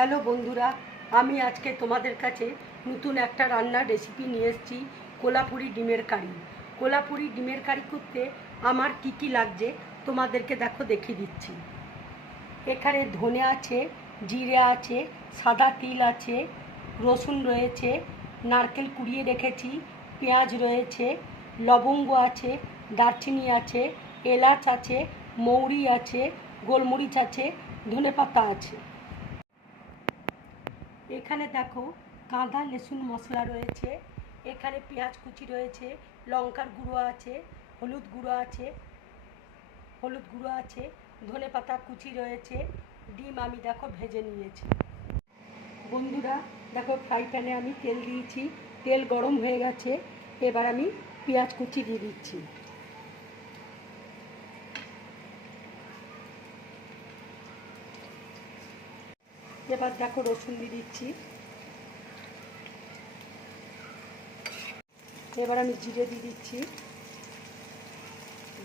Hello বন্ধুরা, আমি আজকে তোমাদের কাছে নতুন একটা রান্নার রেসিপি নিয়ে এসেছি। কোলাপুরি ডিমের কারি। কোলাপুরি ডিমের কারি করতে আমার কি কি লাগছে তোমাদেরকে দেখিয়ে দিচ্ছি। এখানে ধনে আছে, জিরে আছে, সাদা তিল আছে, রসুন রয়েছে, নারকেল কুড়িয়ে রেখেছি, পেঁয়াজ রয়েছে, লবঙ্গ আছে, দারচিনি আছে, এলাচ আছে, মৌরি আছে, গোলমরিচ আছে, ধনেপাতা আছে। এখানে দেখো কাঁদা লেসুন মশলা রয়েছে, এখানে পেঁয়াজ কুচি রয়েছে, লঙ্কার গুঁড়ো আছে, হলুদ গুঁড়ো আছে, ধনেপাতা কুচি রয়েছে, ডিম আমি ভেজে নিয়েছি। বন্ধুরা দেখো, ফ্রাই প্যানে আমি তেল দিয়েছি, তেল গরম হয়ে গেছে। এবার আমি পেঁয়াজ কুচি দিয়ে দিচ্ছি। এবার দেখো রসুন দিয়ে দিচ্ছি। এবার আমি জিরে দিয়ে দিচ্ছি,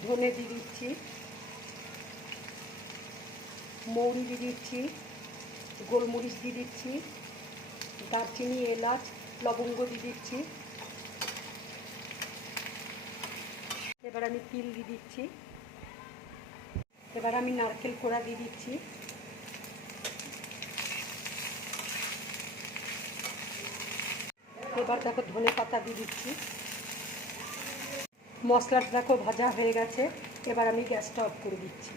ধনে দিয়ে দিচ্ছি, মৌরি দিয়ে দিচ্ছি, গোলমরিচ দিয়ে দিচ্ছি, দারচিনি, এলাচ, লবঙ্গ দিয়ে দিচ্ছি। এবার আমি তিল দিয়ে দিচ্ছি। এবার আমি নারকেল কোড়া দিয়ে দিচ্ছি। এবার দেখো ধনে পাতা দিয়ে দিচ্ছি। মশলাটা দেখো ভাজা হয়ে গেছে। এবার আমি গ্যাসটা অফ করে দিচ্ছি।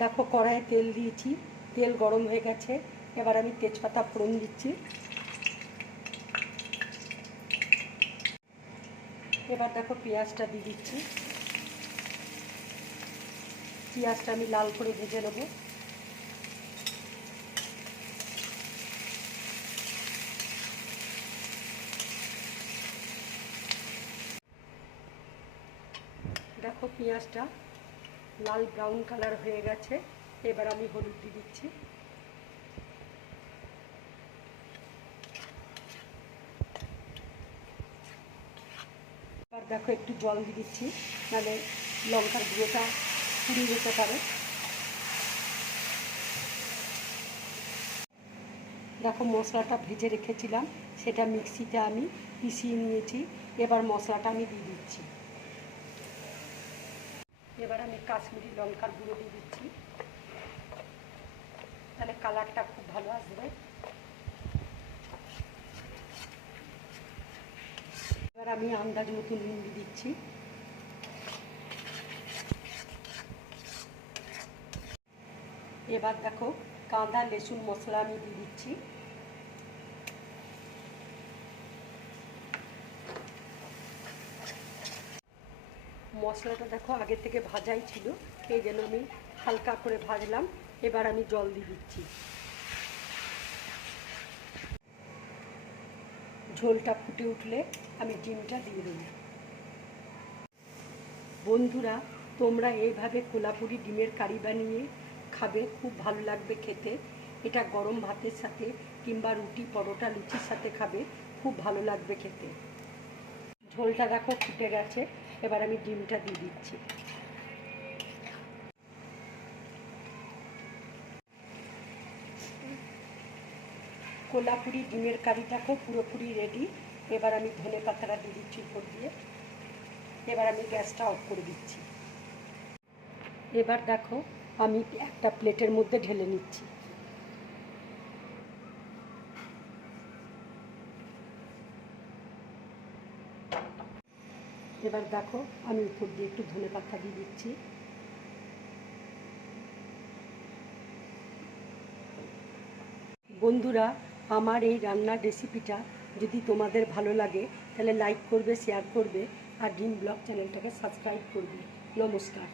দেখো কড়াইয়ে তেল দিয়েছি, তেল গরম হয়ে গেছে। এবার আমি তেজপাতা ফোড়ন দিচ্ছি। এবার দেখো পেঁয়াজটা দিয়ে দিচ্ছি। পেঁয়াজটা আমি লাল করে ভেজে নেব। দেখো পেঁয়াজটা লাল ব্রাউন কালার হয়ে গেছে। এবার আমি হলুদ দিয়ে দিচ্ছি। এবার দেখো একটু জল দিয়ে দিচ্ছি, নাহলে লঙ্কার গুঁড়োটা পুড়িয়ে যেতে পারে। দেখো মশলাটা ভেজে রেখেছিলাম, সেটা মিক্সিতে আমি পিষিয়ে নিয়েছি। এবার মশলাটা আমি দিয়ে দিচ্ছি। এবার আমি কাশ্মীরি লঙ্কার গুঁড়ো দিয়ে দিচ্ছি, তাহলে কালারটা খুব ভালো আসবে। এবার আমি আন্দাজ মতো নুন দিয়ে দিচ্ছি। এবার দেখো কাঁদা লেসুন মশলা আমি দিয়ে দিচ্ছি। মশলাটা দেখো আগে থেকে ভাজাই ছিল, এই জন্য আমি হালকা করে ভাজলাম। এবার আমি জল দিয়ে দিচ্ছি। ঝোলটা ফুটে উঠলে আমি ডিমটা দিয়ে দেব। বন্ধুরা, তোমরা এইভাবে কোলাপুরি ডিমের কারি বানিয়ে খাবে, খুব ভালো লাগবে খেতে। এটা গরম ভাতের সাথে কিংবা রুটি, পরোটা, লুচির সাথে খাবে, খুব ভালো লাগবে খেতে। ঝোলটা দেখো ফুটে গেছে। এবার আমি ডিমটা দিয়ে দিচ্ছি। কোলাপুরি ডিমের কারি দেখো পুরোপুরি রেডি। এবার আমি ধনে পাতাটা দিয়ে দিচ্ছি উপর দিয়ে। এবার আমি গ্যাসটা অফ করে দিচ্ছি। এবার দেখো আমি একটা প্লেটের মধ্যে ঢেলে নিচ্ছি। এবার দেখো আমি উপর দিয়ে একটু ধনে পাতা দিয়ে দিচ্ছি। বন্ধুরা, আমার এই রান্নার রেসিপিটা যদি তোমাদের ভালো লাগে তাহলে লাইক করবে, শেয়ার করবে আর ড্রিম ব্লগ চ্যানেলটাকে সাবস্ক্রাইব করবে। নমস্কার।